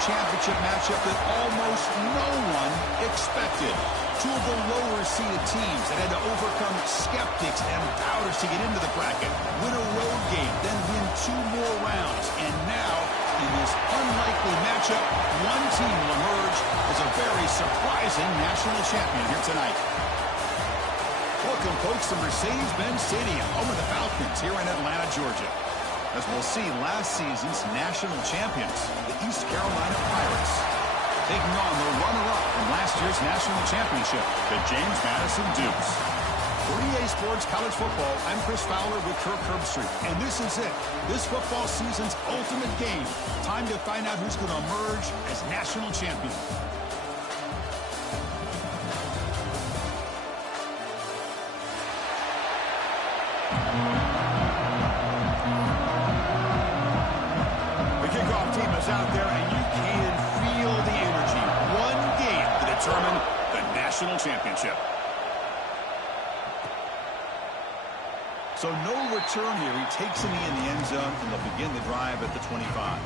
championship matchup that almost no one expected. Two of the lower-seeded teams that had to overcome skeptics and doubters to get into the bracket, win a road game, then win 2 more rounds. And now, in this unlikely matchup, one team will emerge as a very surprising national champion here tonight. Welcome, folks, to Mercedes-Benz Stadium, home of the Falcons here in Atlanta, Georgia. As we'll see, last season's national champions, the East Carolina Pirates, taking on the runner-up from last year's national championship, the James Madison Dukes. For EA Sports College Football, I'm Chris Fowler with Kirk Herbstreit, and this is it. This football season's ultimate game. Time to find out who's going to emerge as national champion. Out there, and you can feel the energy. One game to determine the national championship. So no return here. He takes him in the end zone, and they'll begin the drive at the 25.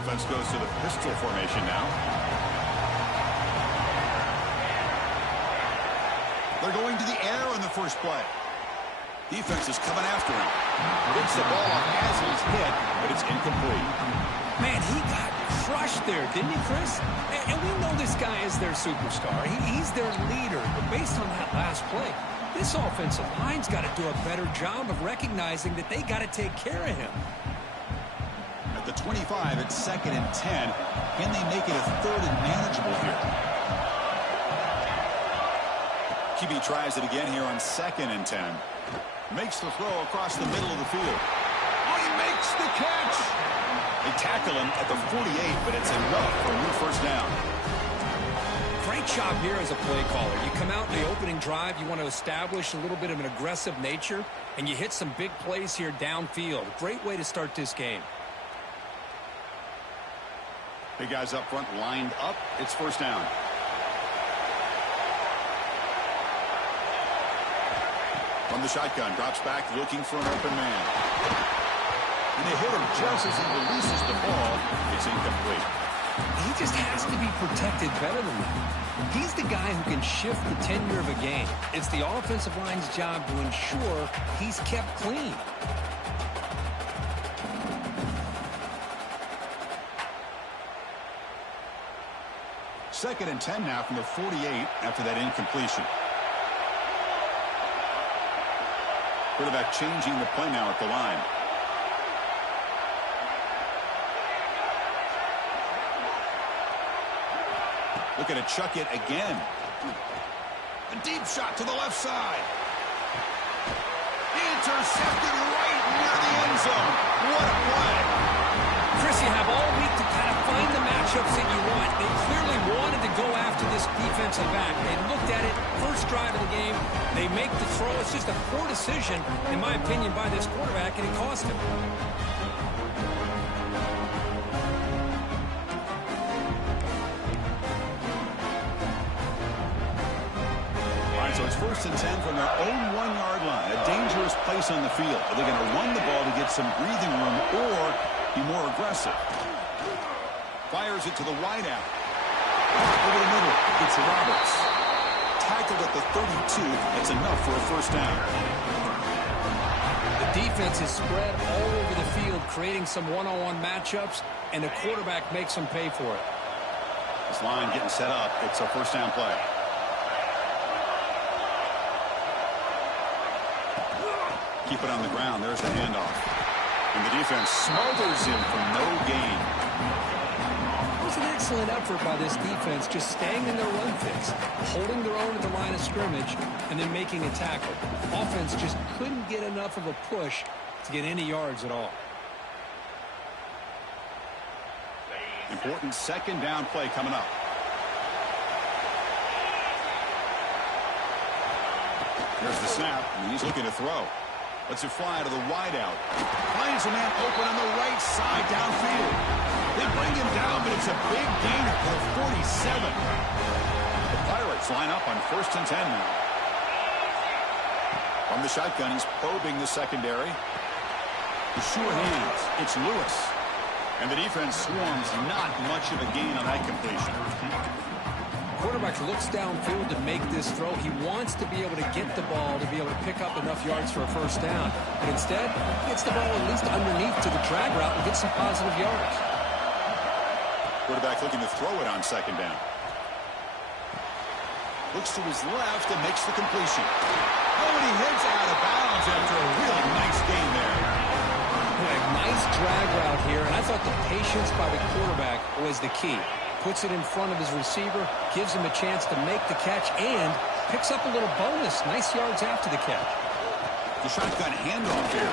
Offense goes to the pistol formation now. They're going to the air on the first play. Defense is coming after him. Gets the ball off as he's hit, but it's incomplete. Man, he got crushed there, didn't he, Chris? And we know this guy is their superstar. He's their leader. But based on that last play, this offensive line's got to do a better job of recognizing that they got to take care of him. At the 25, it's 2nd and 10. Can they make it a 3rd and manageable here? QB tries it again here on 2nd and 10. Makes the throw across the middle of the field. Oh, he makes the catch! They tackle him at the 48, but it's enough for a new first down. Great job here as a play caller. You come out in the opening drive, you want to establish a little bit of an aggressive nature, and you hit some big plays here downfield. Great way to start this game. Big guys up front lined up. It's first down. From the shotgun, drops back looking for an open man. And they hit him just as he releases the ball. It's incomplete. He just has to be protected better than that. He's the guy who can shift the tenure of a game. It's the offensive line's job to ensure he's kept clean. Second and 10 now from the 48 after that incompletion. Quarterback changing the play now at the line. Looking to chuck it again. A deep shot to the left side. Intercepted right near the end zone. What a play. Chris, you have all week to kind of find the matchups that you want. They clearly wanted to go after this defensive back. They looked at it, first drive of the game. They make the throw. It's just a poor decision, in my opinion, by this quarterback, and it cost him. All right, so it's 1st and 10 from their own 1-yard line. A dangerous place on the field. Are they going to run the ball to get some breathing room or be more aggressive? Fires it to the wideout. Over the middle, it's Roberts. Tackled at the 32. That's enough for a first down. The defense is spread all over the field, creating some one-on-one matchups, and the quarterback makes them pay for it. This line getting set up. It's a first down play. Keep it on the ground. There's the handoff. And the defense smothers him for no gain. It was an excellent effort by this defense, just staying in their run fix, holding their own at the line of scrimmage, and then making a tackle. Offense just couldn't get enough of a push to get any yards at all. Important second down play coming up. There's the snap, and he's looking to throw. Lets it fly to the wideout. Finds a man open on the right side downfield. They bring him down, but it's a big gainer for the 47. The Pirates line up on 1st and 10 now. From the shotgun, he's probing the secondary. The sure hands. It's Lewis. And the defense swarms. Not much of a gain on that completion. Quarterback looks downfield to make this throw. He wants to be able to get the ball to be able to pick up enough yards for a first down. But instead, he gets the ball at least underneath to the drag route and gets some positive yards. Quarterback looking to throw it on 2nd down. Looks to his left and makes the completion. Oh, and he hits out of bounds after a really nice gain there. A nice drag route here, and I thought the patience by the quarterback was the key. Puts it in front of his receiver, gives him a chance to make the catch, and picks up a little bonus. Nice yards after the catch. The shotgun handoff here.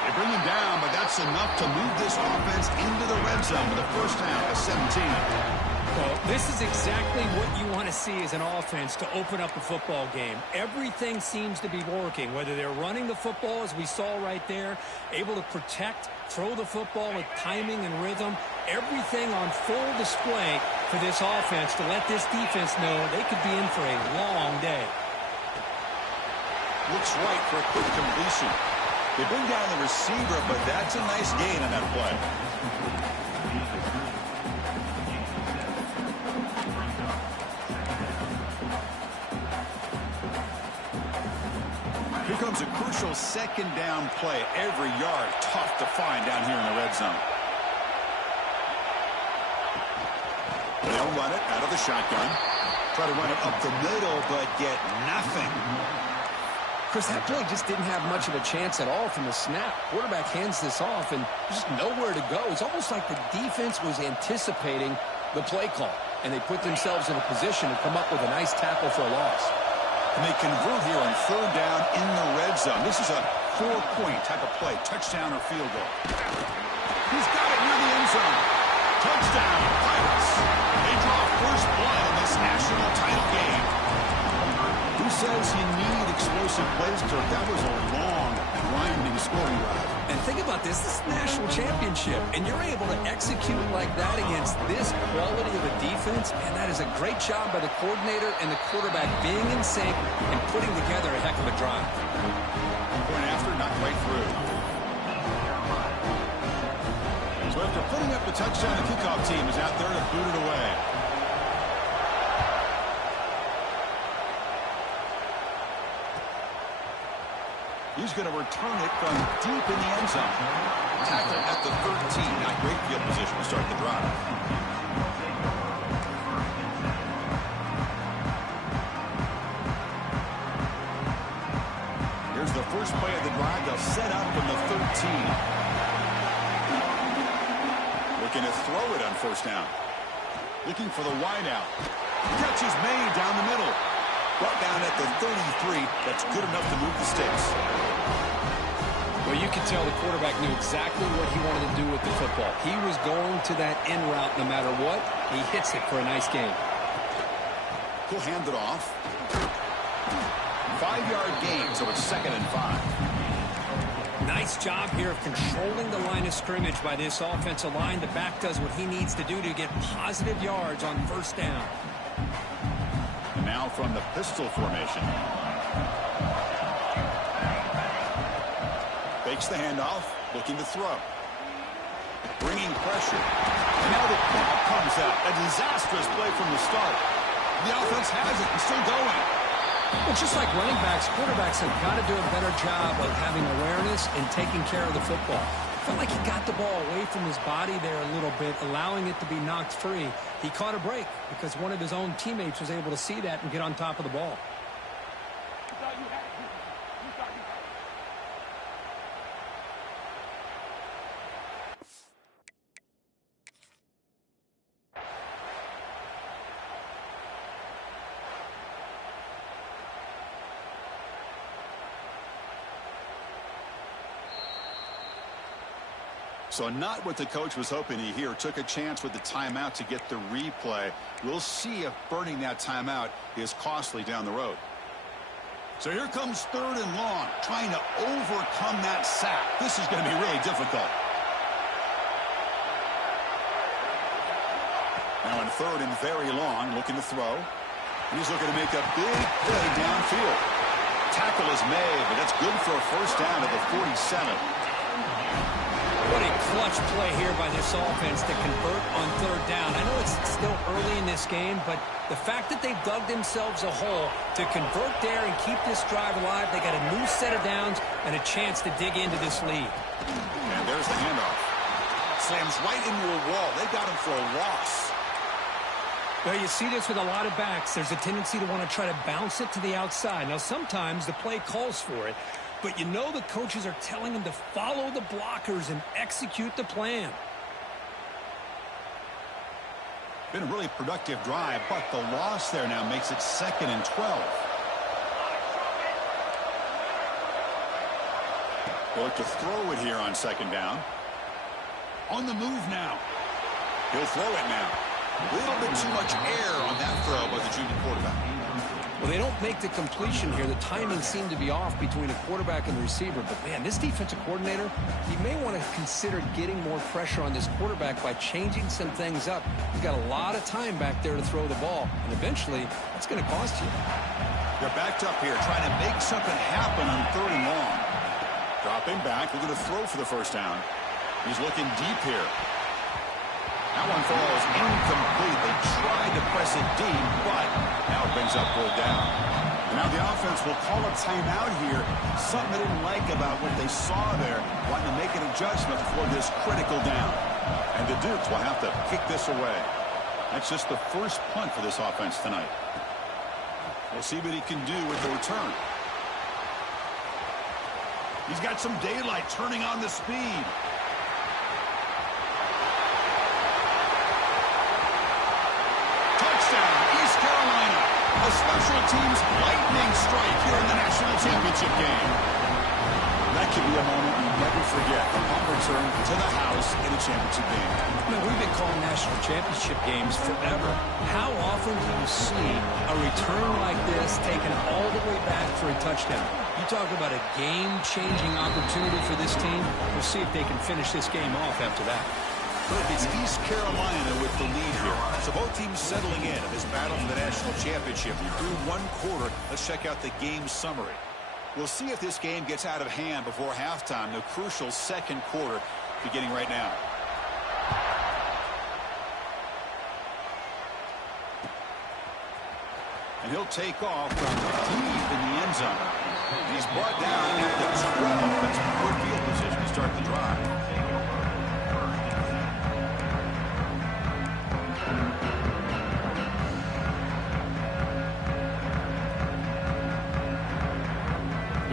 They bring him down, but that's enough to move this offense into the red zone with a first down at 17. Well, this is exactly what you want to see as an offense to open up a football game. Everything seems to be working, whether they're running the football, as we saw right there, able to protect, throw the football with timing and rhythm. Everything on full display for this offense to let this defense know they could be in for a long day. Looks right for a quick completion. They bring down the receiver, but that's a nice gain on that play. Here comes a crucial 2nd down play. Every yard tough to find down here in the red zone. They'll run it out of the shotgun. Try to run it up the middle, but get nothing. Chris, that play just didn't have much of a chance at all from the snap. Quarterback hands this off, and there's just nowhere to go. It's almost like the defense was anticipating the play call, and they put themselves in a position to come up with a nice tackle for a loss. And they convert here on 3rd down in the red zone. This is a 4-point type of play, touchdown or field goal. He's got it near the end zone. Touchdown, Pirates. They draw first blood in this national title game. Who says you need explosive plays, Kirk? That was a long, grinding scoring drive. And think about this. This is a national championship, and you're able to execute like that against this quality of a defense, and that is a great job by the coordinator and the quarterback being in sync and putting together a heck of a drive. Point after, not quite through. So after putting up the touchdown, the kickoff team is out there to boot it away. He's going to return it from deep in the end zone. Tackle at the 13. Not great field position to start the drive. Here's the first play of the drive. They'll set up from the 13. Looking to throw it on 1st down. Looking for the wideout. Catch is made down the middle. Brought down at the 33. That's good enough to move the sticks. Well, you can tell the quarterback knew exactly what he wanted to do with the football. He was going to that end route no matter what. He hits it for a nice gain. He'll hand it off. 5-yard gain, so it's 2nd and 5. Nice job here of controlling the line of scrimmage by this offensive line. The back does what he needs to do to get positive yards on 1st down. And now from the pistol formation. Fakes the handoff, looking to throw. Bringing pressure. And now the ball comes out. A disastrous play from the start. The offense has it and still going. Well, just like running backs, quarterbacks have got to do a better job of having awareness and taking care of the football. Felt like he got the ball away from his body there a little bit, allowing it to be knocked free. He caught a break because one of his own teammates was able to see that and get on top of the ball. So not what the coach was hoping to hear. Took a chance with the timeout to get the replay. We'll see if burning that timeout is costly down the road. So here comes 3rd and long, trying to overcome that sack. This is going to be really difficult. Now in third and very long, looking to throw. He's looking to make a big play downfield. Tackle is made, but that's good for a first down at the 47. What a clutch play here by this offense to convert on third down. I know it's still early in this game, but the fact that they've dug themselves a hole to convert there and keep this drive alive, they got a new set of downs and a chance to dig into this lead. And there's the handoff. Slams right into a wall. They got him for a loss. Well, you see this with a lot of backs. There's a tendency to want to try to bounce it to the outside. Now, sometimes the play calls for it, but you know the coaches are telling them to follow the blockers and execute the plan. Been a really productive drive, but the loss there now makes it 2nd and 12. They'll look to throw it here on 2nd down. On the move now. He'll throw it now. A little bit too much air on that throw by the junior quarterback. Well, they don't make the completion here. The timing seemed to be off between a quarterback and the receiver. But, man, this defensive coordinator, he may want to consider getting more pressure on this quarterback by changing some things up. He's got a lot of time back there to throw the ball. And eventually, that's going to cost you. They're backed up here trying to make something happen on 3rd and long. Dropping back, looking to throw for the first down. He's looking deep here. That one falls incomplete. They tried to press it deep, but now it brings up 4th down. And now the offense will call a timeout here. Something they didn't like about what they saw there, wanting to make an adjustment for this critical down. And the Dukes will have to kick this away. That's just the first punt for this offense tonight. We'll see what he can do with the return. He's got some daylight turning on the speed. East Carolina, a special teams lightning strike here in the national championship game. That could be a moment you never forget. A punt return to the house in a championship game. You know, we've been calling national championship games forever. How often do you see a return like this taken all the way back for a touchdown? You talk about a game-changing opportunity for this team. We'll see if they can finish this game off after that. But it's East Carolina with the lead here. So both teams settling in this battle for the national championship. We're through one quarter. Let's check out the game summary. We'll see if this game gets out of hand before halftime. The crucial 2nd quarter beginning right now. And he'll take off from deep in the end zone. He's brought down at the 12. That's poor field position to start the drive.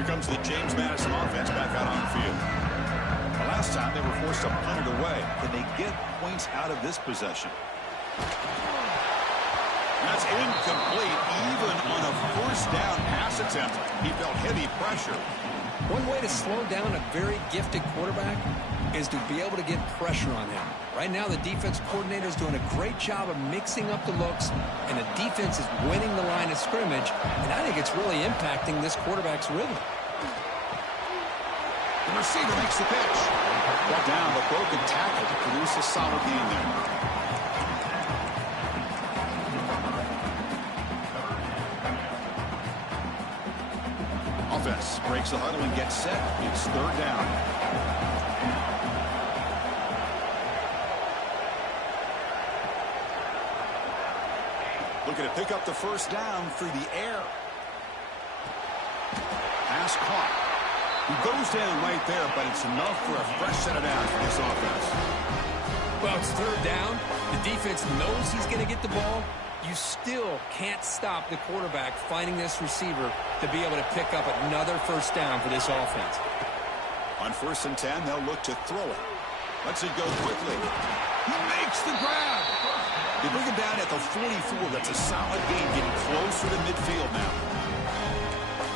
Comes the James Madison offense back out on the field. The last time they were forced to punt it away. Can they get points out of this possession? That's incomplete. Even on a first down pass attempt, he felt heavy pressure. One way to slow down a very gifted quarterback is to be able to get pressure on him. Right now, the defense coordinator is doing a great job of mixing up the looks, and the defense is winning the line of scrimmage, and I think it's really impacting this quarterback's rhythm. The receiver makes the pitch. Brought down, but broken tackle to produce a solid gain there. Offense breaks the huddle and gets set. It's 3rd down. Looking to pick up the first down through the air. Pass caught. He goes down right there, but it's enough for a fresh set of downs for this offense. Well, it's 3rd down. The defense knows he's going to get the ball. You still can't stop the quarterback finding this receiver to be able to pick up another first down for this offense. On 1st and 10, they'll look to throw it. Lets it go quickly. He makes the grab. They bring him down at the 44. That's a solid gain, getting closer to midfield now.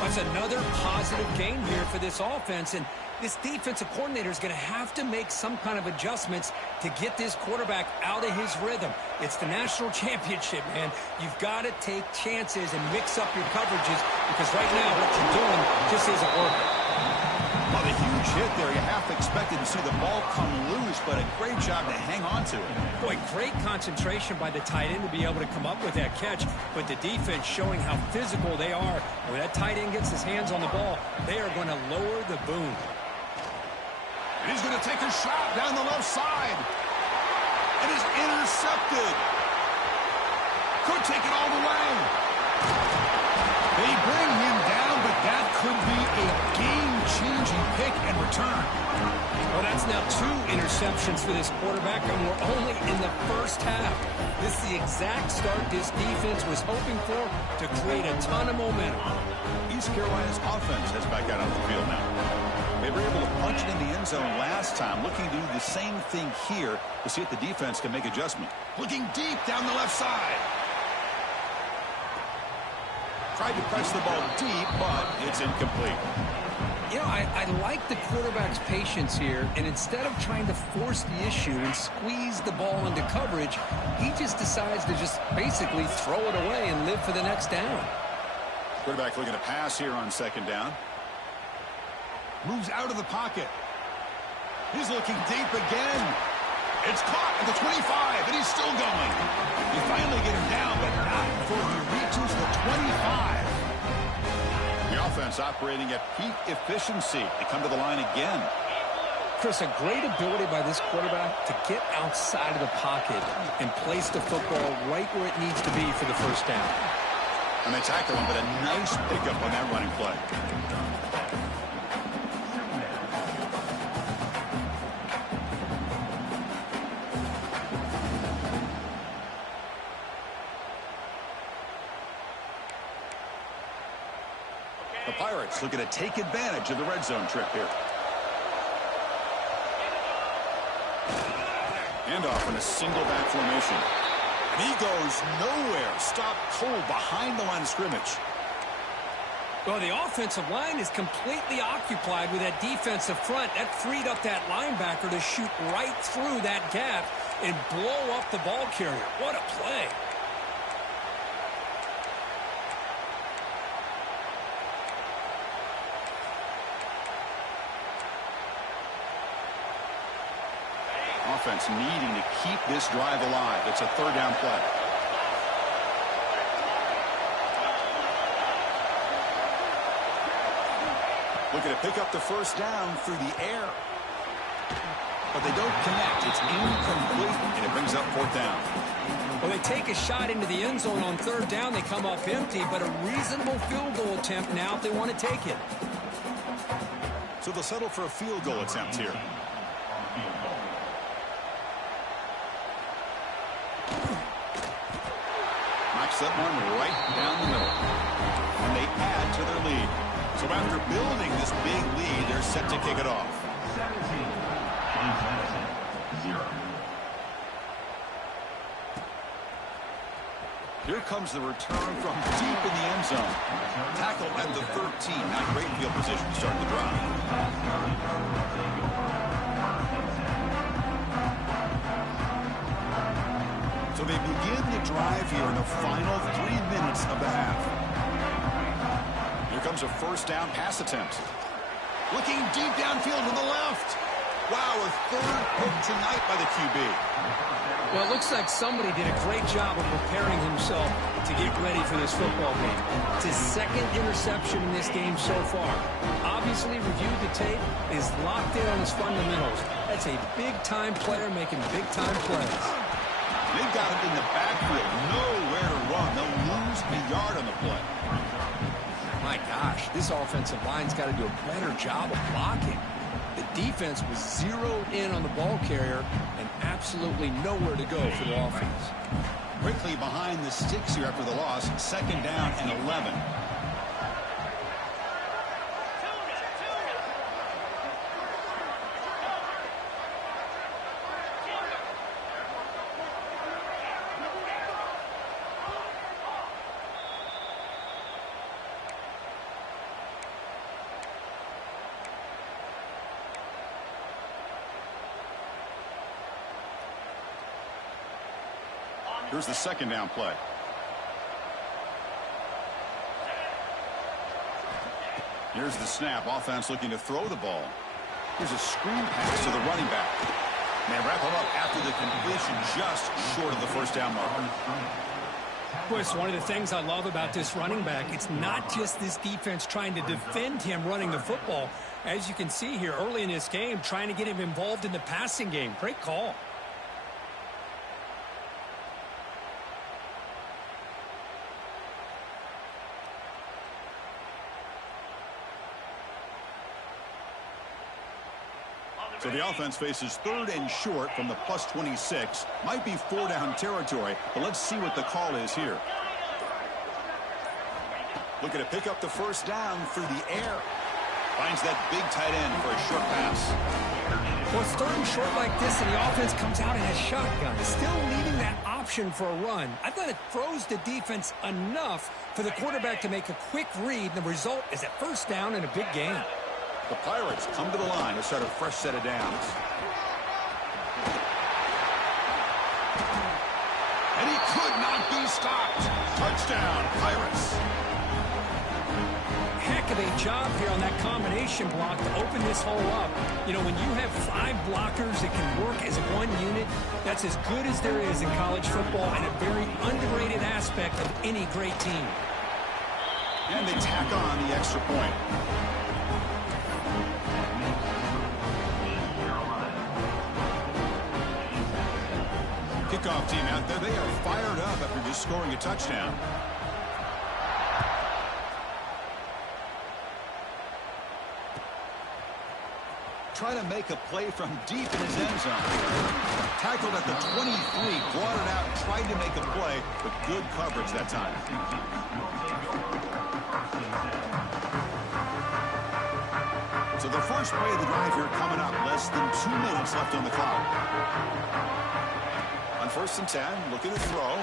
That's another positive gain here for this offense, and this defensive coordinator is going to have to make some kind of adjustments to get this quarterback out of his rhythm. It's the national championship, man. You've got to take chances and mix up your coverages because right now what you're doing just isn't working. Well, the huge hit there. You half expected to see the ball come loose, but a great job to hang on to it. Boy, great concentration by the tight end to be able to come up with that catch, but the defense showing how physical they are. When that tight end gets his hands on the ball, they are going to lower the boom. And he's going to take a shot down the left side. And is intercepted. Could take it all the way. They bring him down, but that could be a game-changing pick and return. Well, that's now 2 interceptions for this quarterback, and we're only in the first half. This is the exact start this defense was hoping for to create a ton of momentum. East Carolina's offense has back out on the field now. They were able to punch it in the end zone last time, looking to do the same thing here to see if the defense can make adjustment. Looking deep down the left side. Tried to press the ball deep, but it's incomplete. You know, I like the quarterback's patience here, and instead of trying to force the issue and squeeze the ball into coverage, he just decides to just basically throw it away and live for the next down. Quarterback looking to pass here on second down. Moves out of the pocket. He's looking deep again. It's caught at the 25, and he's still going. You finally get him down, but not before he reaches the 25. The offense operating at peak efficiency. They come to the line again. Chris, a great ability by this quarterback to get outside of the pocket and place the football right where it needs to be for the first down. And they tackle him, but a nice pickup on that running play. The Pirates looking to take advantage of the red zone trip here. Handoff in a single back formation. And he goes nowhere. Stopped cold behind the line of scrimmage. Well, the offensive line is completely occupied with that defensive front. That freed up that linebacker to shoot right through that gap and blow up the ball carrier. What a play. Offense needing to keep this drive alive. It's a third down play. Looking to pick up the first down through the air. But they don't connect. It's incomplete, and it brings up fourth down. Well, they take a shot into the end zone on third down. They come up empty, but a reasonable field goal attempt now if they want to take it. So they'll settle for a field goal attempt here. Knocks that one right down the middle. And they add to their lead. So after building this big lead, they're set to kick it off. 0. Here comes the return from deep in the end zone. Tackle at the 13. Not great field position to start the drive. So they begin the drive here in the final 3 minutes of the half. Here comes a first down pass attempt. Looking deep downfield to the left. Wow, a third pick tonight by the QB. Well, it looks like somebody did a great job of preparing himself to get ready for this football game. It's his second interception in this game so far. Obviously reviewed the tape, is locked in on his fundamentals. That's a big-time player making big-time plays. They've got him in the backfield, nowhere to run. They'll lose a yard on the play. My gosh, this offensive line's got to do a better job of blocking. The defense was zeroed in on the ball carrier and absolutely nowhere to go for the offense. Quickly behind the sticks here after the loss, second down and 11. Here's the second down play. Here's the snap. Offense looking to throw the ball. Here's a screen pass to the running back. And they wrap him up after the completion, just short of the first down marker. Well, it's one of the things I love about this running back. It's not just this defense trying to defend him running the football. As you can see here early in this game, trying to get him involved in the passing game. Great call. So the offense faces 3rd and short from the +26. Might be 4-down territory, but let's see what the call is here. Looking to pick up the first down through the air. Finds that big tight end for a short pass. Well, it's 3rd and short like this, and the offense comes out and has shotgun. Still leaving that option for a run. I thought it throws the defense enough for the quarterback to make a quick read. The result is a first down and a big gain. The Pirates come to the line to start a fresh set of downs. And he could not be stopped. Touchdown, Pirates. Heck of a job here on that combination block to open this hole up. You know, when you have 5 blockers that can work as one unit, that's as good as there is in college football and a very underrated aspect of any great team. And they tack on the extra point. Kickoff team out there, they are fired up after just scoring a touchdown. Trying to make a play from deep in his end zone. Tackled at the 23, brought it out, tried to make a play, but good coverage that time. So the first play of the drive here coming up. Less than 2 minutes left on the clock. On 1st and 10, looking to throw.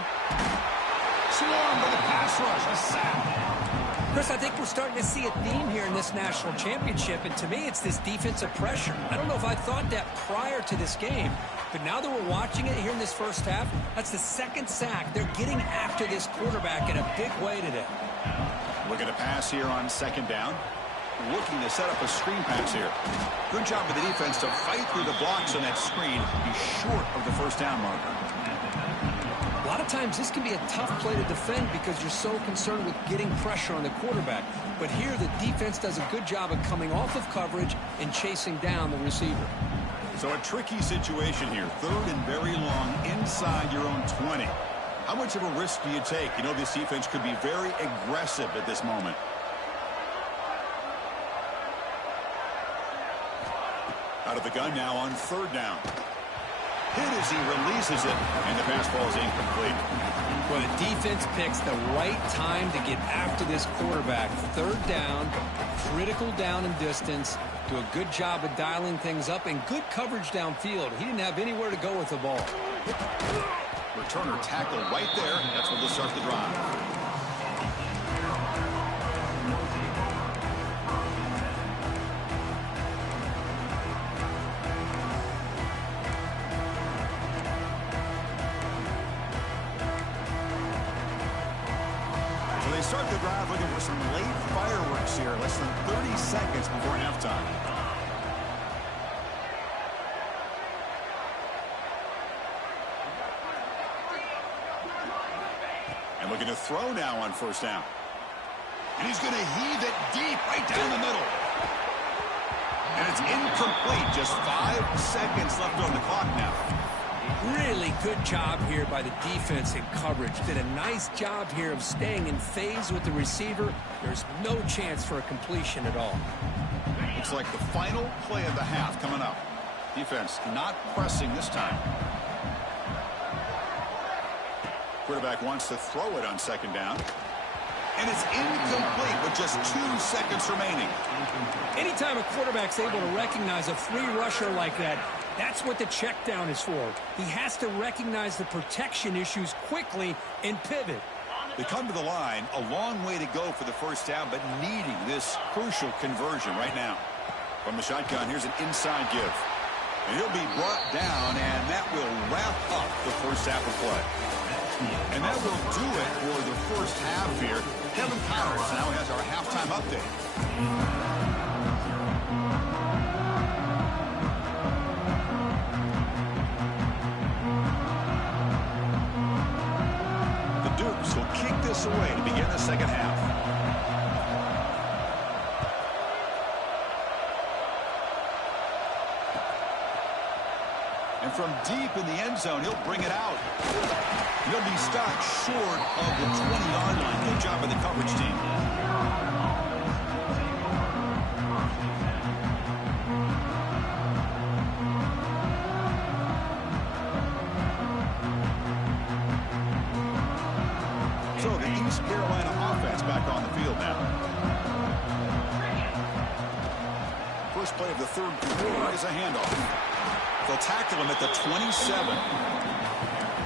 Swarmed by the pass rush. A sack. Chris, I think we're starting to see a theme here in this national championship, and to me, it's this defensive pressure. I don't know if I thought that prior to this game, but now that we're watching it here in this first half, that's the 2nd sack. They're getting after this quarterback in a big way today. Looking to pass here on 2nd down. Looking to set up a screen pass here. Good job of the defense to fight through the blocks on that screen. Be short of the first down marker. A lot of times this can be a tough play to defend because you're so concerned with getting pressure on the quarterback. But here the defense does a good job of coming off of coverage and chasing down the receiver. So a tricky situation here. 3rd and very long inside your own 20. How much of a risk do you take? You know this defense could be very aggressive at this moment. Out of the gun now on 3rd down. Hit as he releases it, and the pass ball is incomplete. Well, the defense picks the right time to get after this quarterback. 3rd down, critical down and distance. Do a good job of dialing things up and good coverage downfield. He didn't have anywhere to go with the ball. Returner tackle right there. That's what will start the drive. Start the drive looking for some late fireworks here. Less than 30 seconds before halftime. And looking to throw now on 1st down. And he's going to heave it deep right down the middle. And it's incomplete. Just 5 seconds left on the clock now. Really good job here by the defense in coverage. Did a nice job here of staying in phase with the receiver. There's no chance for a completion at all. Looks like the final play of the half coming up. Defense not pressing this time. Quarterback wants to throw it on 2nd down. And it's incomplete with just 2 seconds remaining. Anytime a quarterback's able to recognize a free rusher like that, that's what the check down is for. He has to recognize the protection issues quickly and pivot. They come to the line, a long way to go for the first down, but needing this crucial conversion right now. From the shotgun, here's an inside give. And he'll be brought down, and that will wrap up the first half of play. And that will do it for the first half here. Kevin Powers now has our halftime update. The Dukes will kick this away to begin the second half. And from deep in the end zone, he'll bring it out. He'll be stopped short of the 20-yard line. Good job by the coverage team. So the East Carolina offense back on the field now. First play of the third quarter is a handoff. They'll tackle him at the 27.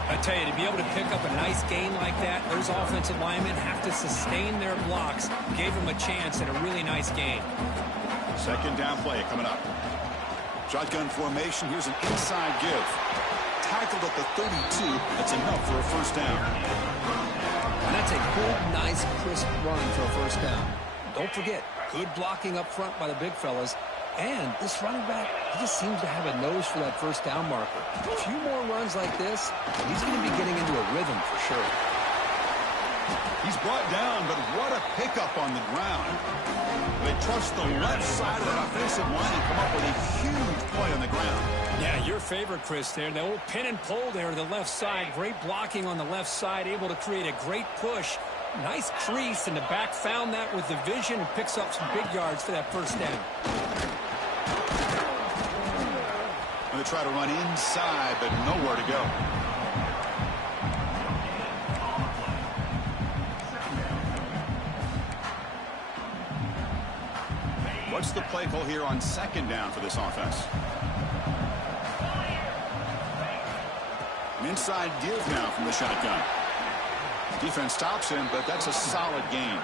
I tell you, to be able to pick up a nice gain like that, those offensive linemen have to sustain their blocks. Gave them a chance at a really nice gain. Second down play coming up. Shotgun formation. Here's an inside give. Tackled at the 32. That's enough for a first down. And that's a good, nice, crisp run for a first down. Don't forget, good blocking up front by the big fellas. And this running back, he just seems to have a nose for that first down marker. A few more runs like this, he's going to be getting into a rhythm for sure. He's brought down, but what a pickup on the ground. They trust the left side of that offensive line and come up with a huge play on the ground. Yeah, your favorite, Chris, there. The old pin and pull there to the left side. Great blocking on the left side, able to create a great push. Nice crease, and the back found that with the vision and picks up some big yards for that first down. They try to run inside, but nowhere to go. What's the play call here on second down for this offense? An inside give now from the shotgun. Defense stops him, but that's a solid gain.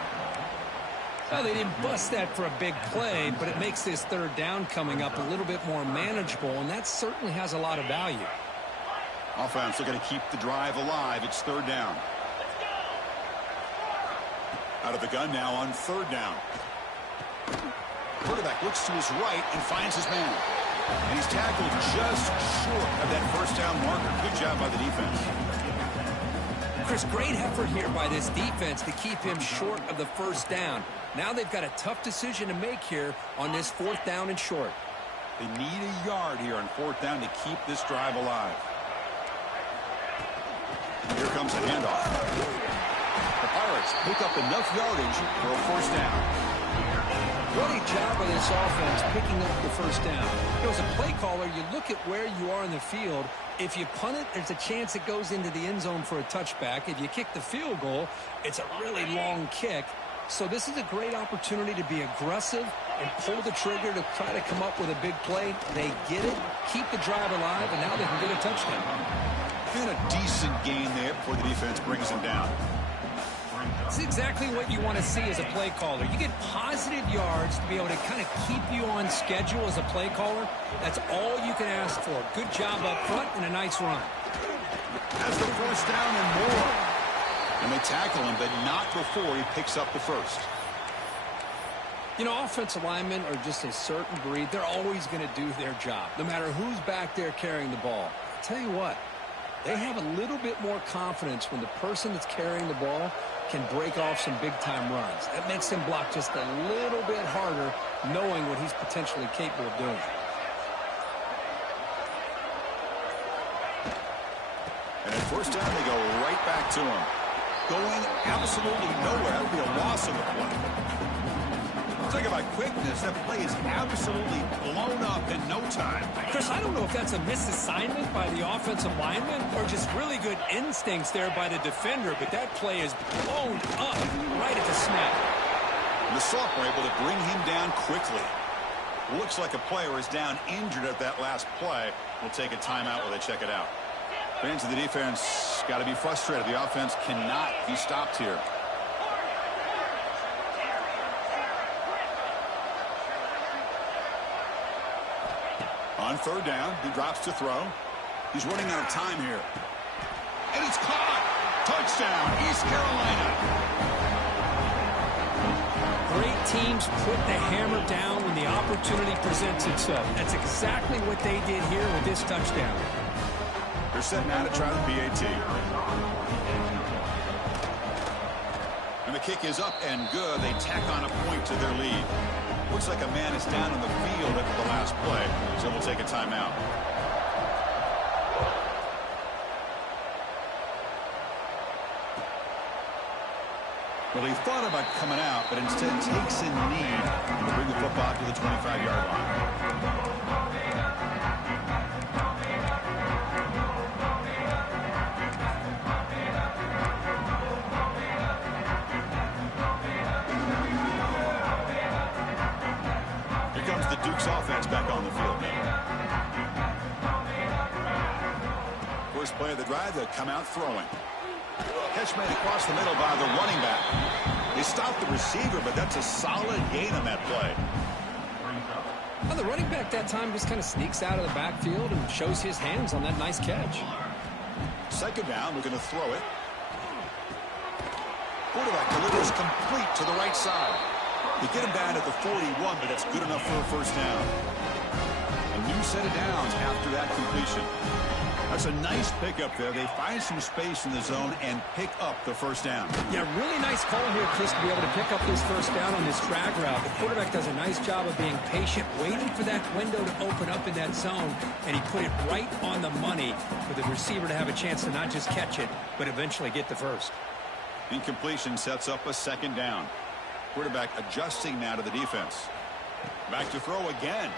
Well, they didn't bust that for a big play, but it makes this third down coming up a little bit more manageable, and that certainly has a lot of value. Offense looking to keep the drive alive. It's third down. Out of the gun now on third down. Quarterback looks to his right and finds his man. And he's tackled just short of that first down marker. Good job by the defense. Chris, great effort here by this defense to keep him short of the first down. Now they've got a tough decision to make here on this fourth down and short. They need a yard here on fourth down to keep this drive alive. Here comes the handoff. The Pirates pick up enough yardage for a first down. What a job by this offense picking up the first down. As a play caller, you look at where you are in the field. If you punt it, there's a chance it goes into the end zone for a touchback. If you kick the field goal, it's a really long kick. So this is a great opportunity to be aggressive and pull the trigger to try to come up with a big play. They get it, keep the drive alive, and now they can get a touchdown. And a decent gain there before the defense brings him down. It's exactly what you want to see as a play caller. You get positive yards to be able to kind of keep you on schedule as a play caller. That's all you can ask for. Good job up front and a nice run. That's the first down and more. And they tackle him, but not before he picks up the first. You know, offensive linemen are just a certain breed. They're always going to do their job, no matter who's back there carrying the ball. I'll tell you what, they have a little bit more confidence when the person that's carrying the ball can break off some big-time runs. That makes him block just a little bit harder, knowing what he's potentially capable of doing. And at first down, they go right back to him. Going absolutely nowhere. That would be a loss of the play. Talk about quickness. That play is absolutely blown up in no time. Chris, I don't know if that's a misassignment by the offensive lineman or just really good instincts there by the defender, but that play is blown up right at the snap. The Soft were able to bring him down quickly. Looks like a player is down injured at that last play. We'll take a timeout while they check it out. Fans of the defense got to be frustrated. The offense cannot be stopped here. On third down, he drops to throw. He's running out of time here. And it's caught. Touchdown, East Carolina. Great teams put the hammer down when the opportunity presents itself. That's exactly what they did here with this touchdown. They're set now to try the PAT. And the kick is up and good. They tack on a point to their lead. Looks like a man is down on the field after the last play, so we'll take a timeout. Well, he thought about coming out, but instead takes a knee to bring the football to the 25-yard line. Duke's offense back on the field now. First play of the drive, they'll come out throwing. Catch made across the middle by the running back. They stopped the receiver, but that's a solid gain on that play. Well, the running back that time just kind of sneaks out of the backfield and shows his hands on that nice catch. Second down, we're going to throw it. Quarterback delivers complete to the right side. They get him down at the 41, but that's good enough for a first down. A new set of downs after that completion. That's a nice pickup there. They find some space in the zone and pick up the first down. Yeah, really nice call here, Chris, to be able to pick up this first down on this drag route. The quarterback does a nice job of being patient, waiting for that window to open up in that zone, and he put it right on the money for the receiver to have a chance to not just catch it, but eventually get the first. Incompletion sets up a second down. Quarterback adjusting now to the defense. Back to throw again.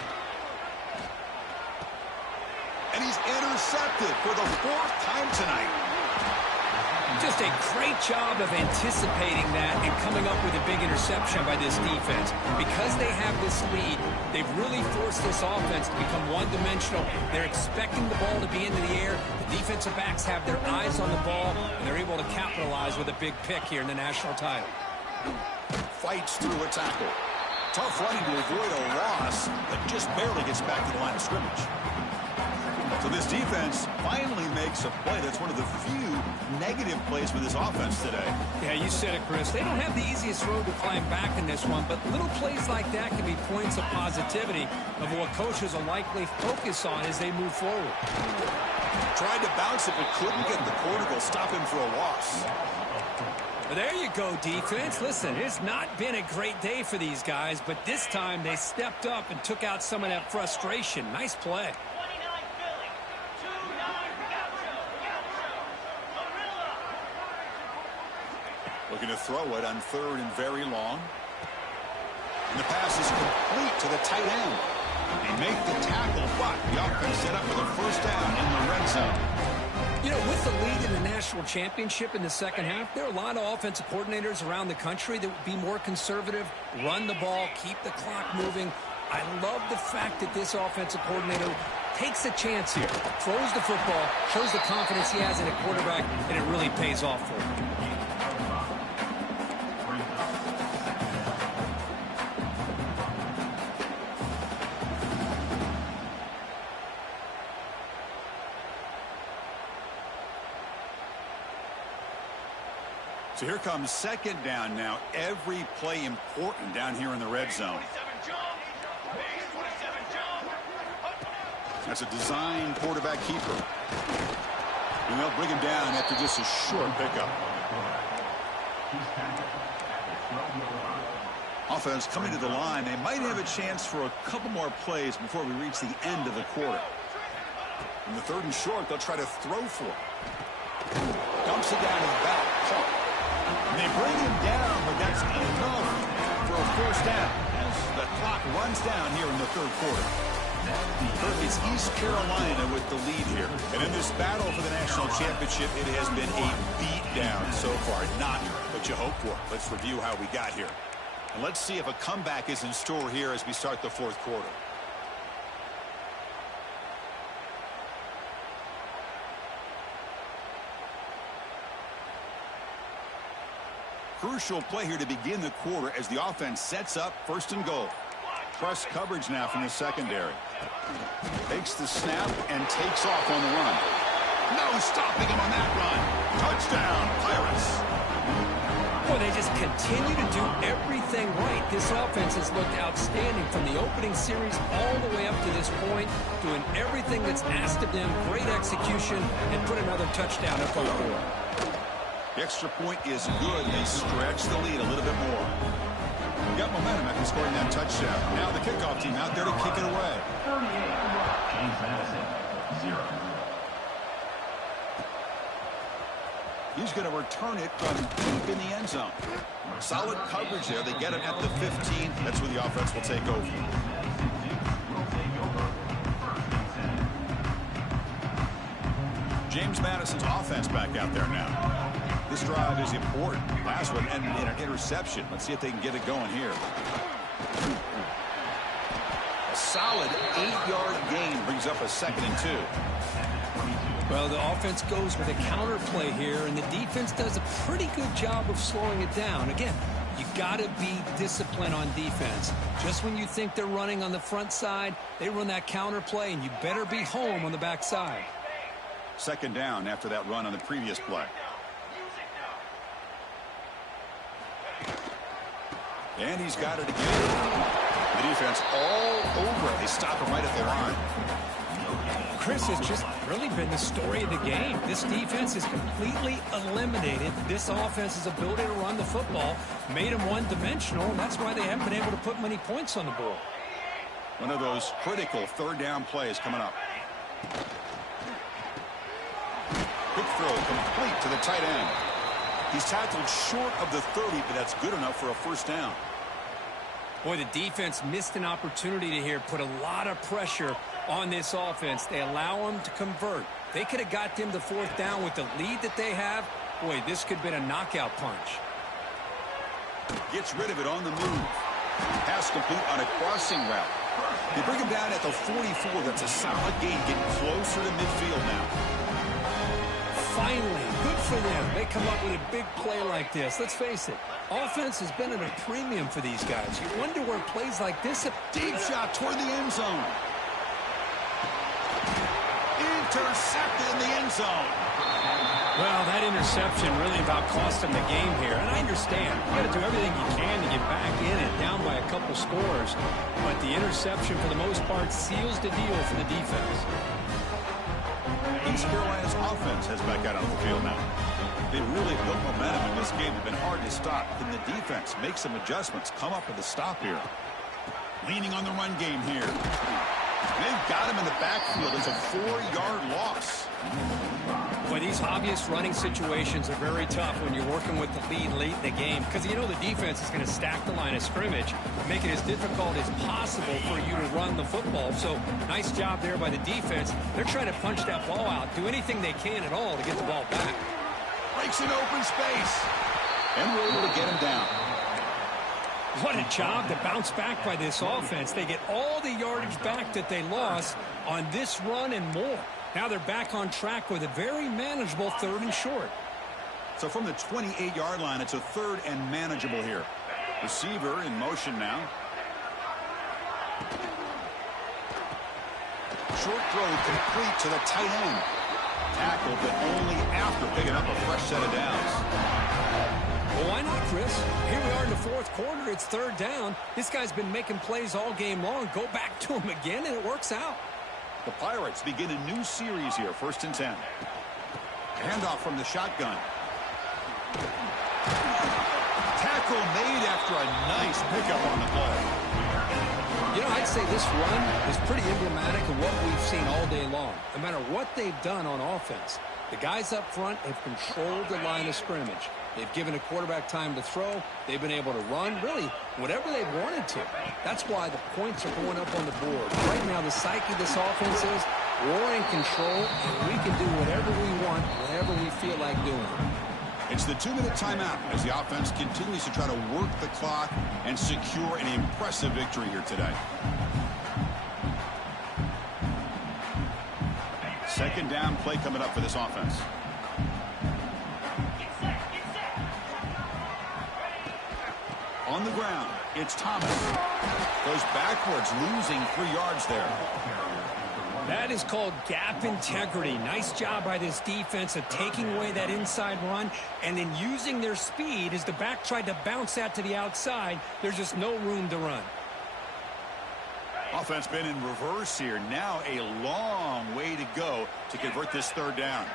And he's intercepted for the fourth time tonight. Just a great job of anticipating that and coming up with a big interception by this defense. Because they have this lead, they've really forced this offense to become one-dimensional. They're expecting the ball to be into the air. The defensive backs have their eyes on the ball, and they're able to capitalize with a big pick here in the national title. Fights through a tackle. Tough running to avoid a loss, but just barely gets back to the line of scrimmage. So this defense finally makes a play. That's one of the few negative plays for this offense today. Yeah, you said it, Chris. They don't have the easiest road to climb back in this one, but little plays like that can be points of positivity of what coaches will likely focus on as they move forward. Tried to bounce it, but couldn't get the quarter to stop him for a loss. There you go, defense. Listen, it's not been a great day for these guys, but this time they stepped up and took out some of that frustration. Nice play. Looking to throw it on third and very long. And the pass is complete to the tight end. They make the tackle, but the offense set up for the first down in the red zone. You know, with the lead in the national championship in the second half, there are a lot of offensive coordinators around the country that would be more conservative, run the ball, keep the clock moving. I love the fact that this offensive coordinator takes a chance here, throws the football, shows the confidence he has in a quarterback, and it really pays off for him. So here comes second down now. Every play important down here in the red zone. That's a design quarterback keeper. And they'll bring him down after just a short pickup. Offense coming to the line. They might have a chance for a couple more plays before we reach the end of the quarter. In the third and short, they'll try to throw for it. Dumps it down to the back. Caught. And they bring him down, but that's enough for a first down as the clock runs down here in the third quarter. It's East Carolina with the lead here. And in this battle for the national championship, it has been a beatdown so far. Not what you hope for. Let's review how we got here. And let's see if a comeback is in store here as we start the fourth quarter. Crucial play here to begin the quarter as the offense sets up first and goal. Press coverage now from the secondary. Takes the snap and takes off on the run. No stopping him on that run. Touchdown, Pirates. Well, they just continue to do everything right. This offense has looked outstanding from the opening series all the way up to this point, doing everything that's asked of them, great execution, and put another touchdown up on the board. The extra point is good. They stretch the lead a little bit more. We got momentum after scoring that touchdown. Now the kickoff team out there to kick it away. 38, James Madison, 0. He's going to return it from deep in the end zone. Solid coverage there. They get him at the 15. That's where the offense will take over. James Madison's offense back out there now. This drive is important. Last one ended in an interception. Let's see if they can get it going here. A solid 8-yard gain brings up a 2nd and 2. Well, the offense goes with a counter play here, and the defense does a pretty good job of slowing it down. Again, you got to be disciplined on defense. Just when you think they're running on the front side, they run that counter play, and you better be home on the back side. 2nd down after that run on the previous play. And he's got it again. The defense all over it. They stop him right at the line. Chris, has just really been the story of the game. This defense has completely eliminated this offense's ability to run the football, made them one-dimensional, and that's why they haven't been able to put many points on the board. One of those critical 3rd down plays coming up. Quick throw complete to the tight end. He's tackled short of the 30, but that's good enough for a 1st down. Boy, the defense missed an opportunity to here put a lot of pressure on this offense. They allow them to convert. They could have got them to 4th down with the lead that they have. Boy, this could have been a knockout punch. Gets rid of it on the move. Pass complete on a crossing route. They bring him down at the 44. That's a solid gain, getting closer to midfield now. Finally, good for them. They come up with a big play like this. Let's face it, offense has been at a premium for these guys. You wonder where plays like this have... Deep shot toward the end zone. Intercepted in the end zone. Well, that interception really about cost them the game here. And I understand. You got to do everything you can to get back in and down by a couple scores. But the interception, for the most part, seals the deal for the defense. East Carolina's offense has back out on the field now. They really built momentum in this game. It's been hard to stop. Then the defense makes some adjustments, come up with a stop here. Leaning on the run game here. They've got him in the backfield. It's a 4-yard loss. Boy, these obvious running situations are very tough when you're working with the lead late in the game, because you know the defense is going to stack the line of scrimmage, make it as difficult as possible for you to run the football. So nice job there by the defense. They're trying to punch that ball out, do anything they can at all to get the ball back. Breaks an open space. And we're able to get him down. What a job to bounce back by this offense. They get all the yardage back that they lost on this run and more. Now they're back on track with a very manageable 3rd and short. So from the 28-yard line, it's a 3rd and manageable here. Receiver in motion now. Short throw complete to the tight end. Tackled, but only after picking up a fresh set of downs. Well, why not, Chris? Here we are in the 4th quarter. It's 3rd down. This guy's been making plays all game long. Go back to him again, and it works out. The Pirates begin a new series here, 1st and 10. Handoff from the shotgun. Tackle made after a nice pickup on the play. You know, I'd say this run is pretty emblematic of what we've seen all day long. No matter what they've done on offense, the guys up front have controlled the line of scrimmage. They've given a quarterback time to throw. They've been able to run, really, whatever they've wanted to. That's why the points are going up on the board. Right now, the psyche of this offense is we're in control, and we can do whatever we want, whenever we feel like doing it. It's the 2-minute timeout as the offense continues to try to work the clock and secure an impressive victory here today. 2nd down play coming up for this offense. On the ground, it's Thomas. Goes backwards, losing 3 yards there. That is called gap integrity. Nice job by this defense of taking away that inside run and then using their speed as the back tried to bounce that to the outside. There's just no room to run. Offense been in reverse here. Now a long way to go to convert this 3rd down.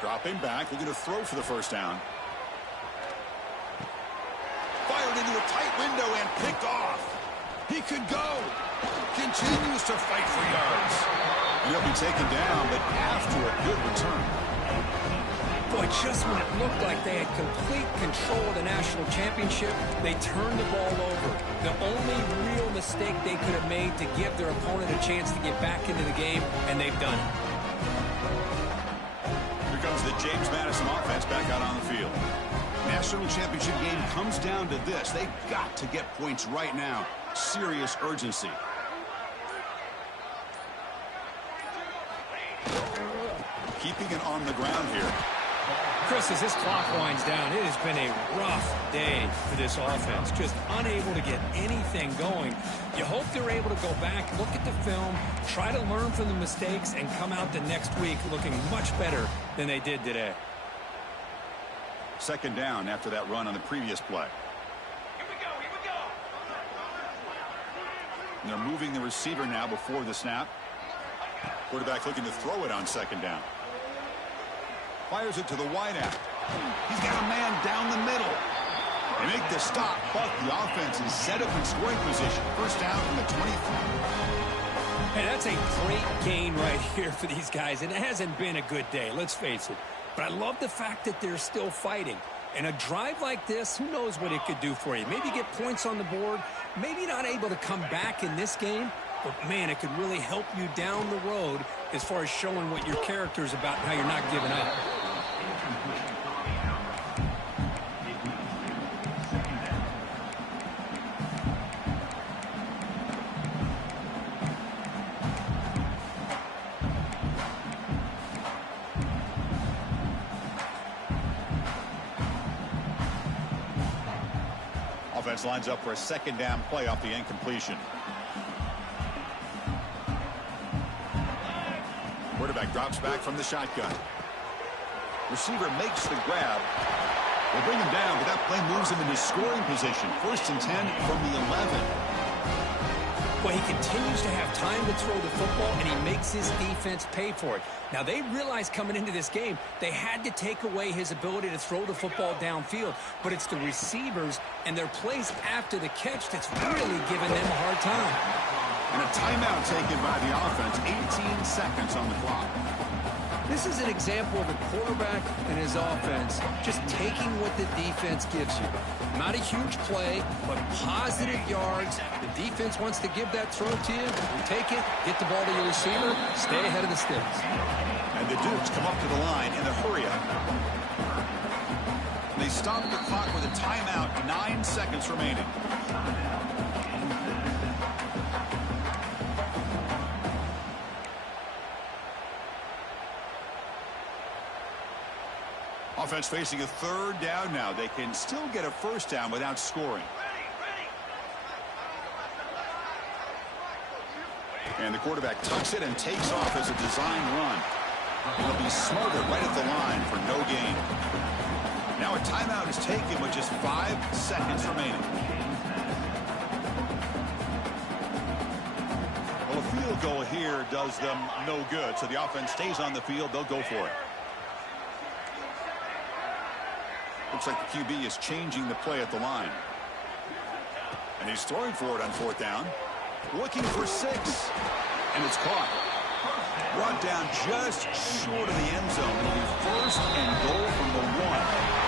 Dropping back, looking to throw for the 1st down. Fired into a tight window and picked off. He could go. Continues to fight for yards. And he'll be taken down, but after a good return. Boy, just when it looked like they had complete control of the national championship, they turned the ball over. The only real mistake they could have made to give their opponent a chance to get back into the game, and they've done it. Here comes the James Madison offense back out on the field. National championship game comes down to this. They've got to get points right now. Serious urgency. Keeping it on the ground here. Chris, as this clock winds down, it has been a rough day for this offense. Just unable to get anything going. You hope they're able to go back, look at the film, try to learn from the mistakes, and come out the next week looking much better than they did today. 2nd down after that run on the previous play. Here we go. And they're moving the receiver now before the snap. Quarterback looking to throw it on 2nd down. Fires it to the wideout. He's got a man down the middle. They make the stop, but the offense is set up in scoring position. 1st down from the 23. Hey, that's a great gain right here for these guys, and it hasn't been a good day, let's face it. But I love the fact that they're still fighting. And a drive like this, who knows what it could do for you. Maybe get points on the board, maybe not able to come back in this game, but, man, it could really help you down the road as far as showing what your character is about and how you're not giving up. Offense lines up for a 2nd down play off the incompletion. Quarterback drops back from the shotgun. Receiver makes the grab. They bring him down, but that play moves him into scoring position. 1st and 10 from the 11. Well, he continues to have time to throw the football, and he makes his defense pay for it. Now, they realized coming into this game they had to take away his ability to throw the football downfield, but it's the receivers and their plays after the catch that's really giving them a hard time. And a timeout taken by the offense. 18 seconds on the clock. This is an example of a quarterback and his offense just taking what the defense gives you. Not a huge play, but positive yards. The defense wants to give that throw to you. You take it, get the ball to your receiver, stay ahead of the sticks. And the Dukes come up to the line in a hurry-up. They stop the clock with a timeout, 9 seconds remaining. Offense facing a 3rd down now. They can still get a 1st down without scoring. And the quarterback tucks it and takes off as a design run. He'll be smothered right at the line for no gain. Now a timeout is taken with just 5 seconds remaining. Well, a field goal here does them no good, so the offense stays on the field. They'll go for it. Looks like the QB is changing the play at the line. And he's throwing for it on 4th down. Looking for 6. And it's caught. Brought down just short of the end zone. It'll be 1st and goal from the 1.